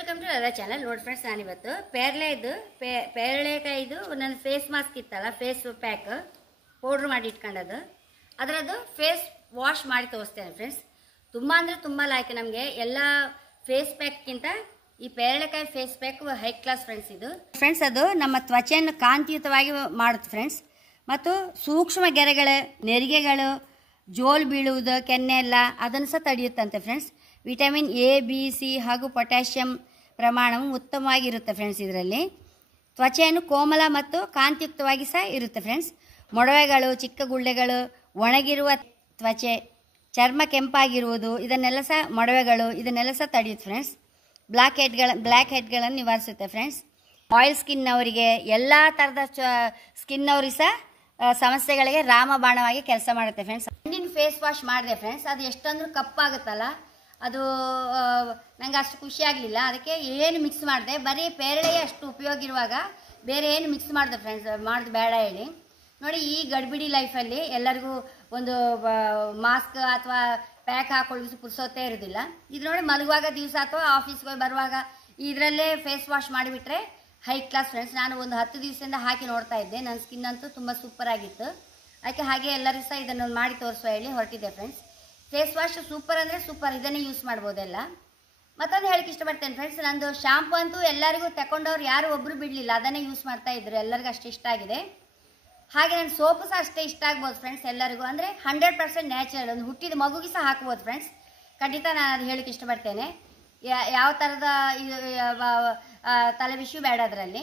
Welcome to other channel. ನೋಡಿ friends, ನಾನಿವತ್ತು ಪೇರಳೆಕಾಯಿದು ನನ್ನ ಫೇಸ್ ಮಾಸ್ಕ್ ಇತ್ತಲ್ಲ, ಫೇಸ್ ಪ್ಯಾಕ್ ಪೌಡ್ರ್ ಮಾಡಿ ಇಟ್ಕೊಂಡದು, ಅದರದ್ದು ಫೇಸ್ ವಾಶ್ ಮಾಡಿ ತೋರಿಸ್ತೇನೆ ಫ್ರೆಂಡ್ಸ್. ತುಂಬ ಅಂದರೆ ತುಂಬ ಲೈಕ್ ನಮಗೆ ಎಲ್ಲ ಫೇಸ್ ಪ್ಯಾಕ್ಗಿಂತ ಈ ಪೇರಳೆಕಾಯಿ face pack high class friends. ಇದು ಫ್ರೆಂಡ್ಸ್ ಅದು ನಮ್ಮ ತ್ವಚೆಯನ್ನು ಕಾಂತಿಯುತವಾಗಿ ಮಾಡುತ್ತೆ ಫ್ರೆಂಡ್ಸ್. ಮತ್ತು ಸೂಕ್ಷ್ಮ ಗೆರೆಗಳು, ನೆರಿಗೆಗಳು, ಜೋಲು ಬೀಳುವುದು, ಕೆನ್ನೆ ಎಲ್ಲ ಅದನ್ನು ಸಹ ತಡೆಯುತ್ತಂತೆ friends. Vitamin A, B, C ಹಾಗೂ ಪೊಟ್ಯಾಷಿಯಂ ಪ್ರಮಾಣವು ಉತ್ತಮವಾಗಿರುತ್ತೆ ಫ್ರೆಂಡ್ಸ್. ಇದರಲ್ಲಿ ತ್ವಚೆಯನ್ನು ಕೋಮಲ ಮತ್ತು ಕಾಂತಿಯುಕ್ತವಾಗಿ ಸಹ ಇರುತ್ತೆ ಫ್ರೆಂಡ್ಸ್. ಮೊಡವೆಗಳು, ಚಿಕ್ಕ ಗುಳ್ಳೆಗಳು, ಒಣಗಿರುವ ತ್ವಚೆ, ಚರ್ಮ ಕೆಂಪಾಗಿರುವುದು, ಇದನ್ನೆಲ್ಲ ಸಹ ಮೊಡವೆಗಳು ಇದನ್ನೆಲ್ಲ ಸಹ ತಡೆಯುತ್ತೆ ಫ್ರೆಂಡ್ಸ್. ಬ್ಲ್ಯಾಕ್ ಹೆಡ್ಗಳನ್ನು ನಿವಾರಿಸುತ್ತೆ ಫ್ರೆಂಡ್ಸ್. ಆಯಿಲ್ ಸ್ಕಿನ್ನವರಿಗೆ, ಎಲ್ಲ ಥರದ ಸ್ಕಿನ್ನವ್ರಿಗೆ ಸಹ ಸಮಸ್ಯೆಗಳಿಗೆ ರಾಮಬಾಣವಾಗಿ ಕೆಲಸ ಮಾಡುತ್ತೆ ಫ್ರೆಂಡ್ಸ್. ಹಣ್ಣಿನ ಫೇಸ್ ವಾಶ್ ಮಾಡಿದೆ ಫ್ರೆಂಡ್ಸ್, ಅದು ಎಷ್ಟಂದ್ರೂ ಕಪ್ಪಾಗುತ್ತಲ್ಲ, ಅದು ನಂಗೆ ಅಷ್ಟು ಖುಷಿ ಆಗಲಿಲ್ಲ. ಅದಕ್ಕೆ ಏನು ಮಿಕ್ಸ್ ಮಾಡಿದೆ, ಬರೀ ಪೇರಳೆಯೇ ಅಷ್ಟು ಉಪಯೋಗ ಇರುವಾಗ ಬೇರೆ ಏನು ಮಿಕ್ಸ್ ಮಾಡಿದೆ ಫ್ರೆಂಡ್ಸ್, ಮಾಡೋದು ಬೇಡ ಹೇಳಿ. ನೋಡಿ, ಈ ಗಡ್ಬಿಡಿ ಲೈಫಲ್ಲಿ ಎಲ್ಲರಿಗೂ ಒಂದು ಮಾಸ್ಕ್ ಅಥವಾ ಪ್ಯಾಕ್ ಹಾಕೊಳ್ಳೋದು ಪುರ್ಸೋತೇ ಇರೋದಿಲ್ಲ. ಇದು ನೋಡಿ, ಮಲಗುವಾಗ ದಿವಸ ಅಥವಾ ಆಫೀಸ್ಗೆ ಹೋಗಿ ಬರುವಾಗ ಇದರಲ್ಲೇ ಫೇಸ್ ವಾಶ್ ಮಾಡಿಬಿಟ್ರೆ ಹೈ ಕ್ಲಾಸ್ ಫ್ರೆಂಡ್ಸ್. ನಾನು ಒಂದು 10 ದಿವಸದಿಂದ ಹಾಕಿ ನೋಡ್ತಾ ಇದ್ದೆ, ನನ್ನ ಸ್ಕಿನ್ ಅಂತೂ ತುಂಬ ಸೂಪರ್ ಆಗಿತ್ತು. ಅದಕ್ಕೆ ಹಾಗೆ ಎಲ್ಲರಿಗೂ ಸಹ ಇದನ್ನು ಮಾಡಿ ತೋರಿಸುವ ಹೇಳಿ ಹೊರಟಿದ್ದೆ ಫ್ರೆಂಡ್ಸ್. ಫೇಸ್ ವಾಶ್ ಸೂಪರ್ ಅಂದರೆ ಸೂಪರ್, ಇದನ್ನೇ ಯೂಸ್ ಮಾಡ್ಬೋದೆಲ್ಲ. ಮತ್ತೊಂದು ಹೇಳಕ್ಕೆ ಇಷ್ಟಪಡ್ತೇನೆ ಫ್ರೆಂಡ್ಸ್, ನಂದು ಶಾಂಪು ಅಂತೂ ಎಲ್ಲರಿಗೂ ತಗೊಂಡವ್ರು ಯಾರು ಒಬ್ಬರು ಬಿಡಲಿಲ್ಲ, ಅದನ್ನೇ ಯೂಸ್ ಮಾಡ್ತಾ ಇದ್ರು, ಎಲ್ಲರಿಗೂ ಅಷ್ಟು ಇಷ್ಟ ಆಗಿದೆ. ಹಾಗೆ ನನ್ನ ಸೋಪು ಸಹ ಅಷ್ಟೇ ಇಷ್ಟ ಆಗ್ಬೋದು ಫ್ರೆಂಡ್ಸ್ ಎಲ್ಲರಿಗೂ. ಅಂದರೆ 100% ನ್ಯಾಚುರಲ್, ಒಂದು ಹುಟ್ಟಿದ ಮಗುಗೆ ಸಹ ಹಾಕ್ಬೋದು ಫ್ರೆಂಡ್ಸ್. ಖಂಡಿತ ನಾನು ಅದು ಹೇಳಕ್ಕೆ ಇಷ್ಟಪಡ್ತೇನೆ. ಯಾವ ಥರದ ತಲೆ ಬಿಸಿ ಬೇಡ. ಅದರಲ್ಲಿ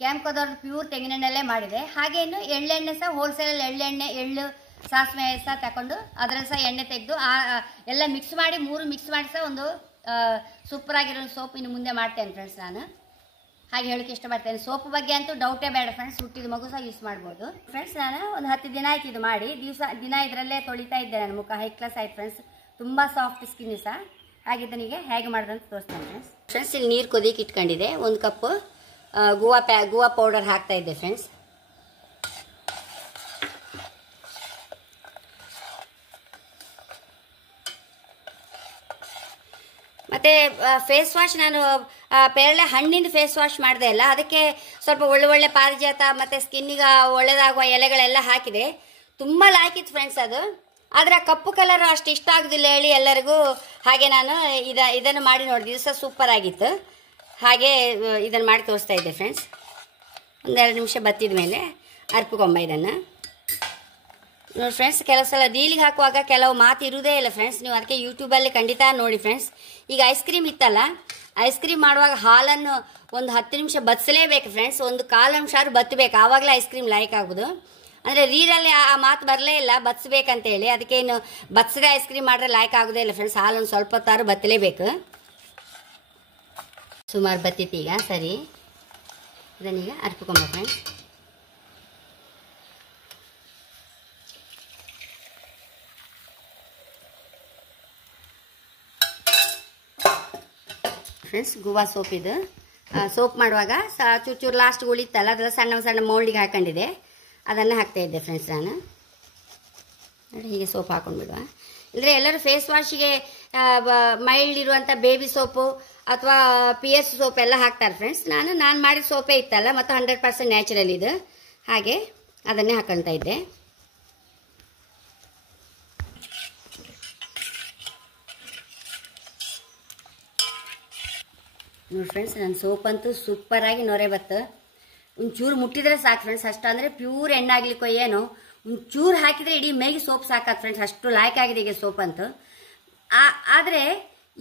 ಕ್ಯಾಂಪ್ಕೋದವ್ರದ್ದು ಪ್ಯೂರ್ ತೆಂಗಿನೆಣ್ಣೆಲ್ಲೇ ಮಾಡಿದೆ. ಹಾಗೆ ಇನ್ನು ಎಳ್ಳೆಣ್ಣೆ ಸಹ ಹೋಲ್ಸೇಲಲ್ಲಿ ಎಳ್ಳು ಸಾಸಿವೆ ಸಹ ತಗೊಂಡು ಅದರಲ್ಲಿ ಸಹ ಎಣ್ಣೆ ತೆಗೆದು ಎಲ್ಲ ಮಿಕ್ಸ್ ಮಾಡಿ 3 ಮಿಕ್ಸ್ ಮಾಡಿ ಸಹ ಒಂದು ಸೂಪರ್ ಆಗಿರೋ ಸೋಪ್ ಇನ್ನು ಮುಂದೆ ಮಾಡ್ತೇನೆ ಫ್ರೆಂಡ್ಸ್. ನಾನು ಹಾಗೆ ಹೇಳಕ್ಕೆ ಇಷ್ಟಪಡ್ತೇನೆ. ಸೋಪು ಬಗ್ಗೆ ಅಂತೂ ಡೌಟೇ ಬೇಡ ಫ್ರೆಂಡ್ಸ್, ಹುಟ್ಟಿದ ಮಗು ಸಹ ಯೂಸ್ ಮಾಡ್ಬೋದು ಫ್ರೆಂಡ್ಸ್. ನಾನು ಒಂದು 10 ದಿನ ಆಯ್ತು ಇದು ಮಾಡಿ, ದಿನ ಇದರಲ್ಲೇ ತೊಳಿತಾ ಇದ್ದೆ. ನನ್ನ ಮುಖ ಹೈ ಕ್ಲಾಸ್ ಆಯ್ತು ಫ್ರೆಂಡ್ಸ್, ತುಂಬ ಸಾಫ್ಟ್ ಸ್ಕಿನ್ ಸಹ. ಹಾಗಿದ್ದನಿಗೆ ಹೇಗೆ ಮಾಡೋದಂತ ತೋರಿಸ್ತೇನೆ ಫ್ರೆಂಡ್ಸ್. ಇಲ್ಲಿ ನೀರು ಕೊದಿಕ್ಕೆ ಇಟ್ಕೊಂಡಿದೆ, 1 ಕಪ್ ಗುವಾ ಪೌಡರ್ ಹಾಕ್ತಾ ಇದ್ದೆ ಫ್ರೆಂಡ್ಸ್. ಮತ್ತು ಫೇಸ್ ವಾಶ್ ನಾನು ಪೇರಳೆ ಹಣ್ಣಿಂದ ಫೇಸ್ ವಾಶ್ ಮಾಡಿದೆ ಅಲ್ಲ, ಅದಕ್ಕೆ ಸ್ವಲ್ಪ ಒಳ್ಳೆ ಪಾರಿಜಾತ ಮತ್ತು ಸ್ಕಿನ್ನಿಗೆ ಒಳ್ಳೆಯದಾಗುವ ಎಲೆಗಳೆಲ್ಲ ಹಾಕಿದೆ. ತುಂಬ ಲಾಯ್ಕಿತ್ತು ಫ್ರೆಂಡ್ಸ್ ಅದು. ಆದರೆ ಆ ಕಪ್ಪು ಕಲರ್ ಅಷ್ಟು ಇಷ್ಟ ಆಗೋದಿಲ್ಲ ಹೇಳಿ ಎಲ್ಲರಿಗೂ. ಹಾಗೆ ನಾನು ಇದನ್ನು ಮಾಡಿ ನೋಡಿದೆ, ಇದು ಸಹ ಸೂಪರ್ ಆಗಿತ್ತು. ಹಾಗೆ ಇದನ್ನು ಮಾಡಿ ತೋರಿಸ್ತಾ ಇದ್ದೆ ಫ್ರೆಂಡ್ಸ್. 1-2 ನಿಮಿಷ ಬತ್ತಿದ ಮೇಲೆ ಅರ್ಪಿಕೊಂಬ ಇದನ್ನು. ನೋಡಿ ಫ್ರೆಂಡ್ಸ್, ಕೆಲವು ಸಲ ರೀಲಿಗೆ ಹಾಕುವಾಗ ಕೆಲವು ಮಾತು ಇರುವುದೇ ಇಲ್ಲ ಫ್ರೆಂಡ್ಸ್. ನೀವು ಅದಕ್ಕೆ ಯೂಟ್ಯೂಬಲ್ಲಿ ಖಂಡಿತ ನೋಡಿ ಫ್ರೆಂಡ್ಸ್. ಈಗ ಐಸ್ ಕ್ರೀಮ್ ಇತ್ತಲ್ಲ, ಐಸ್ ಕ್ರೀಮ್ ಮಾಡುವಾಗ ಹಾಲನ್ನು ಒಂದು 10 ನಿಮಿಷ ಬತ್ಸಲೇಬೇಕು ಫ್ರೆಂಡ್ಸ್. 1/4 ಅಂಶ ಆದ್ರೂ ಬತ್ತಬೇಕು, ಆವಾಗಲೇ ಐಸ್ ಕ್ರೀಮ್ ಲೈಕ್ ಆಗೋದು. ಅಂದರೆ ರೀಲಲ್ಲಿ ಆ ಮಾತು ಬರಲೇ ಇಲ್ಲ, ಬತ್ಸ್ಬೇಕಂತೇಳಿ. ಅದಕ್ಕೆ ಇನ್ನು ಬತ್ಸದೆ ಐಸ್ ಕ್ರೀಮ್ ಮಾಡಿದ್ರೆ ಲೈಕ್ ಆಗೋದೇ ಇಲ್ಲ ಫ್ರೆಂಡ್ಸ್. ಹಾಲೊಂದು ಸ್ವಲ್ಪ ಹೊತ್ತಾರು ಬತ್ತಲೇಬೇಕು. ಸುಮಾರು ಬತ್ತಿತ್ತು ಈಗ, ಸರಿ. ಇದನ್ನೀಗ ಅರ್ಪಿಕೊಂಬ ಫ್ರೆಂಡ್ಸ್. ಫ್ರೆಂಡ್ಸ್, ಗುವಾ ಸೋಪ್ ಇದು. ಸೋಪ್ ಮಾಡುವಾಗ ಚೂರು ಲಾಸ್ಟ್ ಉಳಿತಲ್ಲ, ಅದೆಲ್ಲ ಸಣ್ಣ ಮೌಲ್ಡಿಗೆ ಹಾಕೊಂಡಿದೆ, ಅದನ್ನು ಹಾಕ್ತಾ ಇದ್ದೆ ಫ್ರೆಂಡ್ಸ್ ನಾನು. ನೋಡಿ, ಹೀಗೆ ಸೋಪ್ ಹಾಕೊಂಡು ಬಿಡುವ. ಅಂದರೆ ಎಲ್ಲರೂ ಫೇಸ್ ವಾಶಿಗೆ ಮೈಲ್ಡ್ ಇರುವಂಥ ಬೇಬಿ ಸೋಪು ಅಥವಾ PS ಸೋಪ್ ಎಲ್ಲ ಹಾಕ್ತಾರೆ ಫ್ರೆಂಡ್ಸ್. ನಾನು ಮಾಡಿದ ಸೋಪೇ ಇತ್ತಲ್ಲ, ಮತ್ತು 100% ನ್ಯಾಚುರಲ್ ಇದು. ಹಾಗೆ ಅದನ್ನೇ ಹಾಕೊಳ್ತಾ ಇದ್ದೆ. ನೋಡಿ ಫ್ರೆಂಡ್ಸ್, ನನ್ನ ಸೋಪ್ ಅಂತೂ ಸೂಪರಾಗಿ ನೊರೆ ಬತ್ತು. ಒಂಚೂರು ಮುಟ್ಟಿದ್ರೆ ಸಾಕು ಫ್ರೆಂಡ್ಸ್, ಅಷ್ಟು ಅಂದರೆ ಪ್ಯೂರ್ ಎಣ್ಣೆ ಆಗ್ಲಿಕ್ಕೋ ಏನೋ, ಒಂಚೂರು ಹಾಕಿದರೆ ಇಡೀ ಮೈಗೆ ಸೋಪ್ ಸಾಕಾತ್ ಫ್ರೆಂಡ್ಸ್, ಅಷ್ಟು ಲಾಯ್ಕ್ ಆಗಿದೆ ಈಗ ಸೋಪ್ ಅಂತೂ. ಆದರೆ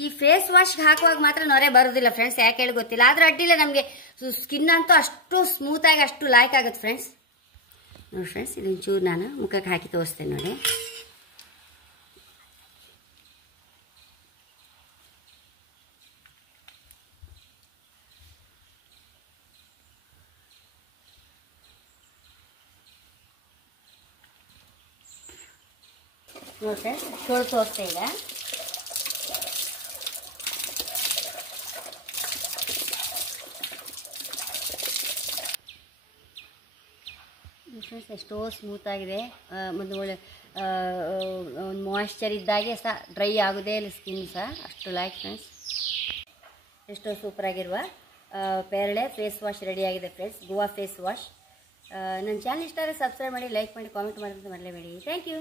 ಈ ಫೇಸ್ ವಾಶ್ಗೆ ಹಾಕುವಾಗ ಮಾತ್ರ ನೊರೆ ಬರೋದಿಲ್ಲ ಫ್ರೆಂಡ್ಸ್, ಯಾಕೆ ಹೇಳಿ ಗೊತ್ತಿಲ್ಲ. ಆದರೂ ಅಡ್ಡಿಲ್ಲ, ನಮಗೆ ಸ್ಕಿನ್ ಅಂತೂ ಅಷ್ಟು ಸ್ಮೂತಾಗಿ ಅಷ್ಟು ಲಾಯ್ಕ್ ಆಗುತ್ತೆ ಫ್ರೆಂಡ್ಸ್. ನೋಡಿ ಫ್ರೆಂಡ್ಸ್, ಇದೊಂಚೂರು ನಾನು ಮುಖಕ್ಕೆ ಹಾಕಿ ತೋರಿಸ್ತೇನೆ ನೋಡಿ. ನೋಡಿ ಫ್ರೆಂಡ್ಸ್, ತೊಳೆದು ತೋರಿಸ್ತೆ ಈಗ. ಫ್ರೆಂಡ್ಸ್, ಎಷ್ಟೋ ಸ್ಮೂತಾಗಿದೆ. ಒಂದು ಒಳ್ಳೆ ಒಂದು ಮಾಯ್ಶ್ಚರ್ ಇದ್ದಾಗೆ ಸಹ ಡ್ರೈ ಆಗೋದೇ ಇಲ್ಲ ಸ್ಕಿನ್ ಸಹ, ಅಷ್ಟು ಲೈಕ್ ಫ್ರೆಂಡ್ಸ್. ಎಷ್ಟೋ ಸೂಪರಾಗಿರುವ ಪೇರಳೆ ಫೇಸ್ ವಾಶ್ ರೆಡಿಯಾಗಿದೆ ಫ್ರೆಂಡ್ಸ್, ಗೋವಾ ಫೇಸ್ ವಾಶ್. ನನ್ನ ಚಾನಲ್ ಇಷ್ಟ ಆದರೆ ಸಬ್ಸ್ಕ್ರೈಬ್ ಮಾಡಿ, ಲೈಕ್ ಮಾಡಿ, ಕಾಮೆಂಟ್ ಮಾಡೋದು ಮರಲೇಬೇಡಿ. Thank you.